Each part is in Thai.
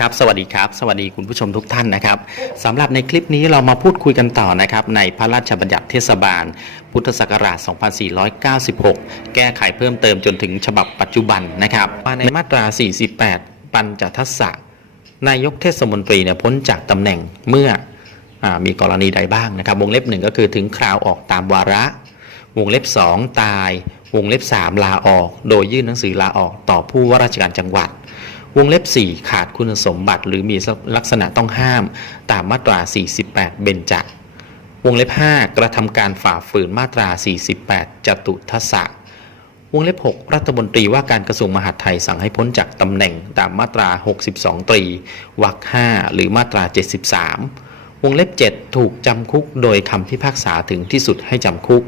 ครับสวัสดีครับ สวัสดีคุณผู้ชมทุกท่านนะครับสำหรับในคลิปนี้เรามาพูดคุยกันต่อนะครับ ในพระราชบัญญัติเทศบาล พุทธศักราช 2496 แก้ไขเพิ่มเติมจนถึงฉบับปัจจุบันนะครับมาในมาตรา 48 ปัญจทัสสะนายกเทศมนตรีเนี่ยพ้นจากตำแหน่งเมื่ออมีกรณีใดบ้างนะครับ วงเล็บหนึ่งก็คือถึงคราวออกตามวาระ วงเล็บ 2 ตาย วงเล็บ 3 ลาออก โดยยื่นหนังสือลาออกต่อผู้ว่าราชการจังหวัด วงเล็บ 4 ขาดคุณสมบัติหรือมีลักษณะต้องห้าม ตามมาตรา 48 เบญจวงเล็บ 5 กระทำการฝ่าฝืนมาตรา 48 จตุทัสสะวงเล็บ 6 รัฐมนตรีว่าการกระทรวงมหาดไทยสั่งให้พ้นจากตำแหน่งตามมาตรา 62 ตรีวรรค5หรือมาตรา 73 วงเล็บ 7 ถูกจำคุกโดยคำพิพากษาถึงที่สุดให้จำคุก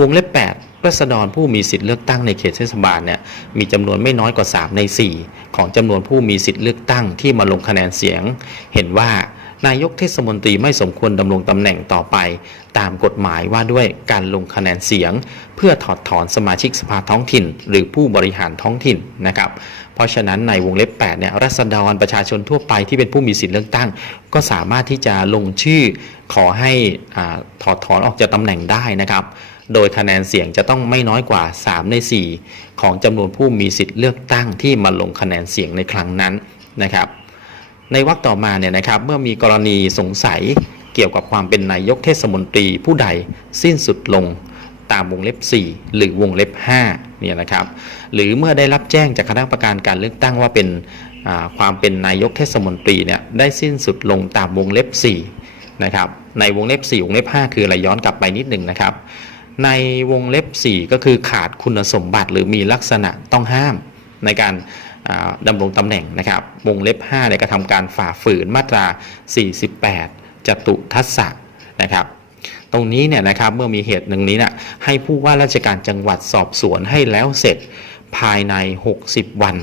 วงเล็บ 8 รัษฎรผู้มีสิทธิเลือกตั้งในเขตเทศบาลเนี่ยมีจำนวนไม่น้อยกว่า 3 ใน 4 ของจำนวนผู้มีสิทธิเลือกตั้งที่มาลงคะแนนเสียง เห็นว่านายกเทศมนตรีไม่สมควรดำรงตำแหน่งต่อไป ตามกฎหมายว่าด้วยการลงคะแนนเสียง เพื่อถอดถอนสมาชิกสภาท้องถิ่น หรือผู้บริหารท้องถิ่นนะครับ เพราะฉะนั้นในวงเล็บ8เนี่ยรัษฎรประชาชนทั่วไปที่เป็นผู้มีสิทธิเลือกตั้ง ก็สามารถที่จะลงชื่อขอให้อาถอดถอนออกจากตำแหน่งได้นะครับ โดยคะแนนเสียงจะต้องไม่น้อยกว่า 3 ใน 4 ของจำนวนผู้มีสิทธิ์เลือกตั้งที่มาลงคะแนนเสียงในครั้งนั้นนะครับ ในวรรคต่อมาเนี่ยนะครับเมื่อมีกรณีสงสัยเกี่ยวกับความเป็นนายกเทศมนตรีผู้ใดสิ้นสุดลงตามวงเล็บ 4 หรือวงเล็บ5เนี่ยนะครับ หรือเมื่อได้รับแจ้งจากคณะกรรมการการเลือกตั้งว่าเป็นความเป็นนายกเทศมนตรีเนี่ยได้สิ้นสุดลงตามวงเล็บ4นะครับในวงเล็บ 4 วงเล็บ 5 คืออะไรย้อนกลับไปนิดหนึ่งนะครับ ในวงเล็บ 4 ก็คือขาดคุณสมบัติหรือมีลักษณะต้องห้ามในการดำรงตำแหน่งนะครับ วงเล็บ5ในกระทำการฝ่าฝืนมาตรา 48 จตุทัสสะนะครับ ตรงนี้เนี่ยนะครับเมื่อมีเหตุหนึ่งนี้นะให้ผู้ว่าราชการจังหวัดสอบสวนให้แล้วเสร็จภายใน 60 วัน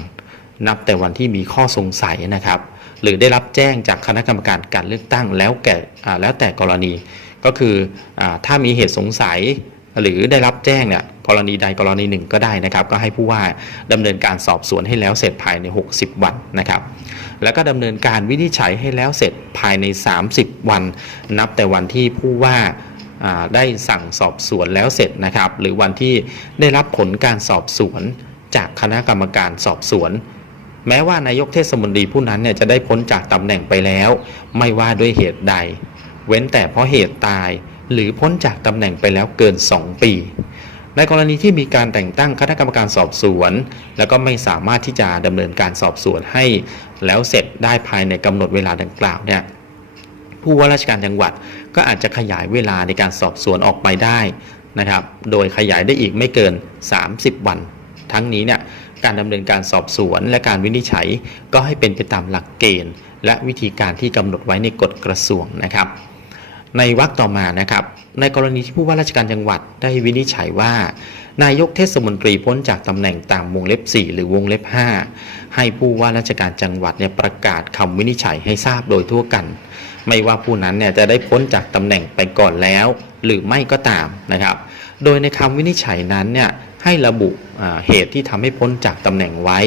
นับแต่วันที่มีข้อสงสัยนะครับ หรือได้รับแจ้งจากคณะกรรมการการเลือกตั้งแล้วแก่แล้วแต่กรณีก็คืออถ้ามีเหตุสงสัย หรือได้รับแจ้งเนี่ยกรณีใดกรณีหนึ่งก็ได้นะครับ ก็ให้ผู้ว่าดำเนินการสอบสวนให้แล้วเสร็จภายใน 60 วันนะครับ แล้วก็ดำเนินการวินิจฉัยให้แล้วเสร็จภายใน 30 วัน นับแต่วันที่ผู้ว่าอ่าได้สั่งสอบสวนแล้วเสร็จนะครับ หรือวันที่ได้รับผลการสอบสวนจากคณะกรรมการสอบสวน แม้ว่านายกเทศมนตรีผู้นั้นเนี่ยจะได้พ้นจากตำแหน่งไปแล้ว ไม่ว่าด้วยเหตุใด เว้นแต่เพราะเหตุตาย หรือพ้นจากตำแหน่งไปแล้วเกิน 2 ปี ในกรณีที่มีการแต่งตั้งคณะกรรมการสอบสวน แล้วก็ไม่สามารถที่จะดำเนินการสอบสวนให้ แล้วเสร็จได้ภายในกำหนดเวลาดังกล่าวเนี่ยผู้ว่าราชการจังหวัดก็อาจจะขยายเวลาในการสอบสวนออกไปได้นะครับ โดยขยายได้อีกไม่เกิน 30 วัน ทั้งนี้เนี่ยการดำเนินการสอบสวนและการวินิจฉัย ก็ให้เป็นไปตามหลักเกณฑ์ และวิธีการที่กำหนดไว้ในกฎกระทรวงนะครับ ในวรรคต่อมานะครับ ในกรณีที่ผู้ว่าราชการจังหวัดได้วินิจฉัยว่า นายกเทศมนตรีพ้นจากตำแหน่งตามวงเล็บ 4 หรือวงเล็บ 5 ให้ผู้ว่าราชการจังหวัดเนี่ยประกาศคำวินิจฉัยให้ทราบโดยทั่วกัน ไม่ว่าผู้นั้นเนี่ยจะได้พ้นจากตำแหน่งไปก่อนแล้ว หรือไม่ก็ตามนะครับ โดยในคำวินิจฉัยนั้นเนี่ยให้ระบุเหตุที่ทำให้พ้นจากตำแหน่งไว้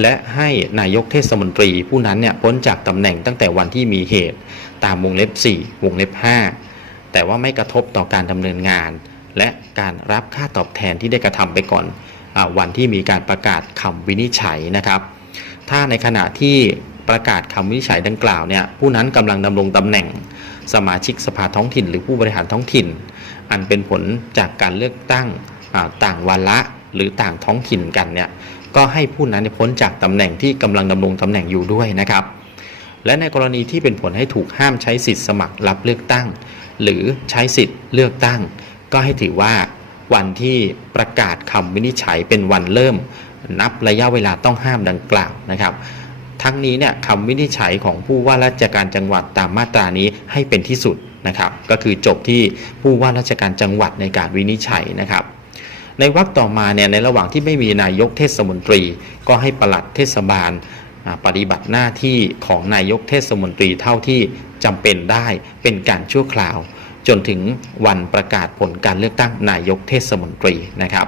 และให้นายกเทศมนตรีผู้นั้นเนี่ยพ้นจากตำแหน่งตั้งแต่วันที่มีเหตุ ตามวงเล็บ 4 วงเล็บ 5 แต่ว่าไม่กระทบต่อการดำเนินงาน และการรับค่าตอบแทนที่ได้กระทำไปก่อนอวันที่มีการประกาศคำวินิจฉัยนะครับ ถ้าในขณะที่ประกาศคำวินิจฉัยดังกล่าวเนี่ยผู้นั้นกำลังดำรงตำแหน่งสมาชิกสภาท้องถิ่น หรือผู้บริหารท้องถิ่น อันเป็นผลจากการเลือกตั้งต่างวาระ หรือต่างท้องถิ่นกันเนี่ยก็ให้ผู้นั้นพ้นจากตำแหน่งที่กำลังดำรงตำแหน่งอยู่ด้วยนะครับ และในกรณีที่เป็นผลให้ถูกห้ามใช้สิทธิ์สมัครรับเลือกตั้ง หรือใช้สิทธิ์เลือกตั้ง ก็ให้ถือว่าวันที่ประกาศคำวินิจฉัยเป็นวันเริ่ม นับระยะเวลาต้องห้ามดังกล่าวนะครับ ทั้งนี้เนี่ยคำวินิจฉัยของผู้ว่าราชการจังหวัดตามมาตรานี้ให้เป็นที่สุดนะครับ ก็คือจบที่ผู้ว่าราชการจังหวัดในการวินิจฉัยนะครับ ในวรรคต่อมาเนี่ยในระหว่างที่ไม่มีนายกเทศมนตรี ก็ให้ปลัดเทศบาลปฏิบัติหน้าที่ของนายกเทศมนตรีเท่าที่จำเป็นได้เป็นการชั่วคราว จนถึงวันประกาศผลการเลือกตั้งนายกเทศมนตรีนะครับ